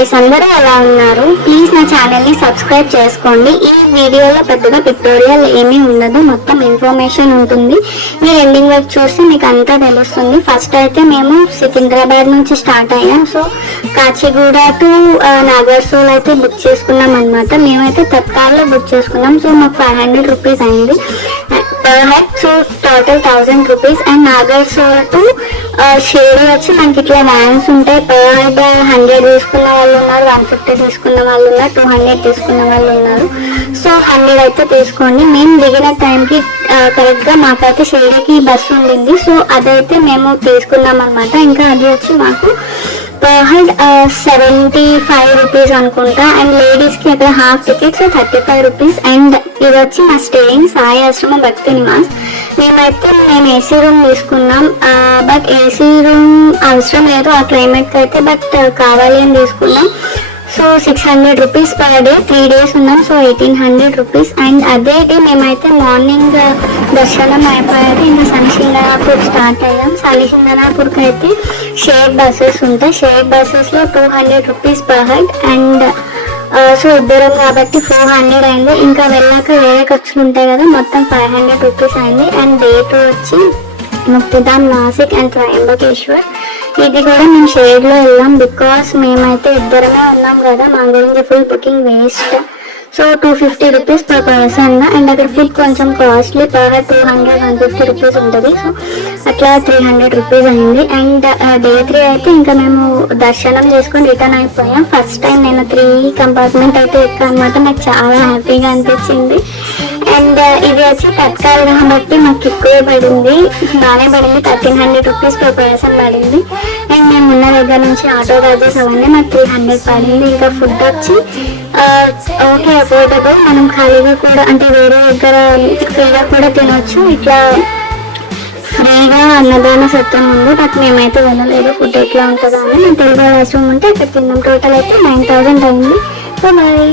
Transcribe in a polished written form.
Guys, అందరూ ఎలా ఉన్నారు? ప్లీజ్ నా ఛానల్ని సబ్స్క్రైబ్ చేసుకోండి. ఈ వీడియోలో పెద్దగా పిక్టోరియల్ ఏమీ ఉండదు, మొత్తం ఇన్ఫర్మేషన్ ఉంటుంది. మీరు ఎండింగ్ వరకు చూస్తే మీకు అంతా తెలుస్తుంది. ఫస్ట్ అయితే మేము సికింద్రాబాద్ నుంచి స్టార్ట్ అయ్యాం. సో కాచిగూడ టు నాగర్సోల్ అయితే బుక్ చేసుకున్నాం అనమాట. మేమైతే తత్కాల్లో బుక్ చేసుకున్నాం. సో మాకు 500 రూపీస్ అయింది per head. So total 1000 rupees. And Nagarsol to share వచ్చి మనకి ఇట్లా వ్యాన్స్ ఉంటాయి. పర్ హెడ్ 100 తీసుకున్న వాళ్ళు ఉన్నారు, 150 తీసుకున్న వాళ్ళు ఉన్నారు, 200 తీసుకున్న వాళ్ళు ఉన్నారు. సో 100 అయితే తీసుకోండి. మేము దిగిన టైంకి కరెక్ట్గా మాకైతే షేర్కి బస్సు ఉండింది. సో అదైతే మేము తీసుకున్నాం అనమాట. ఇంకా అది వచ్చి మాకు పర్ హెడ్ 75 రూపీస్ అనుకుంటా. అండ్ లేడీస్కి అక్కడ half ticket, so 35 rupees. And ఇది వచ్చి మా స్టేయింగ్ సాయి ఆశ్రమం భక్తి నివాస్. మేము ఏసీ రూమ్ తీసుకున్నాం. బట్ ఏసీ రూమ్ అవసరం లేదు ఆ క్లైమేట్కి అయితే, బట్ కావాలి అని తీసుకున్నాం. So 600 rupees per day, 3 days ఉన్నాం. So 1800 rupees. అండ్ అదే డే మేమైతే మార్నింగ్ దర్శనం అయిపోయాక ఇంకా శనిసింగనాపూర్ స్టార్ట్ అయ్యాం. శనిసింగనాపూర్కి అయితే షేర్ బస్సెస్ ఉంటాయి. Share బస్సెస్లో 200 rupees per head. And so ఇద్దరం కాబట్టి 400 అయింది. ఇంకా వెళ్ళాక వేరే ఖర్చులు ఉంటాయి కదా, మొత్తం 500 రూపీస్ అయింది. అండ్ డే 2 వచ్చి ముక్తిధామ్, నాసిక్ అండ్ త్రయంబకేశ్వర్. ఇది కూడా మేము షేర్లో వెళ్ళాం బికాస్ మేమైతే ఇద్దరమే ఉన్నాం కదా, మా గురించి full booking waste. So 250 rupees per person. And అక్కడ ఫుడ్ కొంచెం కాస్ట్లీ, పర్ హెడ్ 200, 150 రూపీస్ ఉంటుంది. సో అట్లా 300 రూపీస్ అయింది. అండ్ డే 3 అయితే ఇంకా మేము దర్శనం చేసుకొని రిటర్న్ అయిపోయాం. ఫస్ట్ టైం నేను 3 కంపార్ట్మెంట్ అయితే ఎక్కా అనమాట. నాకు చాలా హ్యాపీగా అనిపించింది. అండ్ ఇది వచ్చి తత్కాల్ కాబట్టి మాకు ఎక్కువ పడింది, బాగానే పడింది. 1300 రూపీస్ పర్ పర్సన్ పడింది. అండ్ మేము ఉన్న దగ్గర నుంచి ఆటో చార్జెస్ అవన్నీ నాకు 300 పడింది. ఇంకా ఫుడ్ వచ్చి ఓకే అఫోర్డబుల్. మనం ఖాళీగా కూడా అంటే వేరే దగ్గర ఫ్రీగా కూడా తినొచ్చు. ఇట్లా ఫ్రీగా అన్నదాన సత్రం ఉంది. బట్ మేమైతే వెళ్ళలేదు, ఫుడ్ ఎట్లా ఉంటుందో అని. మేము తెలుగు ఆశ్రమం ఉంటే అక్కడ తిన్నాం. టోటల్ అయితే 9000 అయింది. So bye.